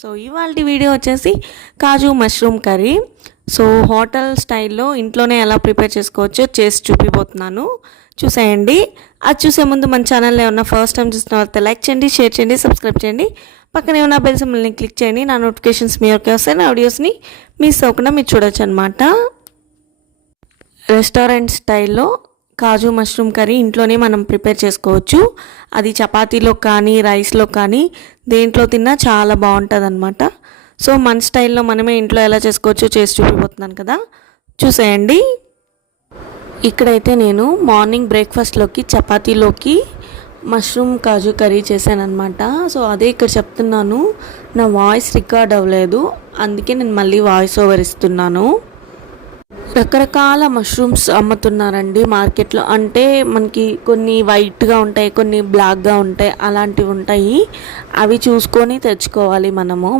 So ఇవాల్టి video వచ్చేసి కాజు mushroom curry. So hotel స్టైల్లో ఇంట్లోనే ఎలా ప్రిపేర్ చేసుకోవచ్చో చేసి చూపిపోతున్నాను, చూసేయండి. అది చూసే ముందు మన ఛానల్లో ఏమన్నా ఫస్ట్ టైం చూసిన వాళ్ళతో లైక్ చేయండి, షేర్ చేయండి, సబ్స్క్రైబ్ చేయండి. పక్కనే ఉన్న బెల్ సింబల్ని క్లిక్ చేయండి. నా నోటిఫికేషన్స్ మీ యొక్క వస్తే నా వీడియోస్ని మిస్ అవ్వకుండా మీరు చూడొచ్చు అనమాట. రెస్టారెంట్ స్టైల్లో కాజు మష్రూమ్ కర్రీ ఇంట్లోనే మనం ప్రిపేర్ చేసుకోవచ్చు. అది చపాతీలో కానీ రైస్లో కానీ దేంట్లో తిన్నా చాలా బాగుంటుంది అనమాట. సో మన స్టైల్లో మనమే ఇంట్లో ఎలా చేసుకోవచ్చో చేసి చూపిపోతున్నాను కదా, చూసేయండి. ఇక్కడైతే నేను మార్నింగ్ బ్రేక్ఫాస్ట్లోకి చపాతీలోకి మష్రూమ్ కాజు కర్రీ చేశాను అనమాట. సో అదే ఇక్కడ చెప్తున్నాను, నా వాయిస్ రికార్డ్ అవ్వలేదు, అందుకే నేను మళ్ళీ వాయిస్ ఓవర్ ఇస్తున్నాను. రకరకాల మష్రూమ్స్ అమ్ముతున్నారండి మార్కెట్లో. అంటే మనకి కొన్ని వైట్గా ఉంటాయి, కొన్ని బ్లాక్గా ఉంటాయి, అలాంటివి ఉంటాయి. అవి చూసుకొని తెచ్చుకోవాలి మనము.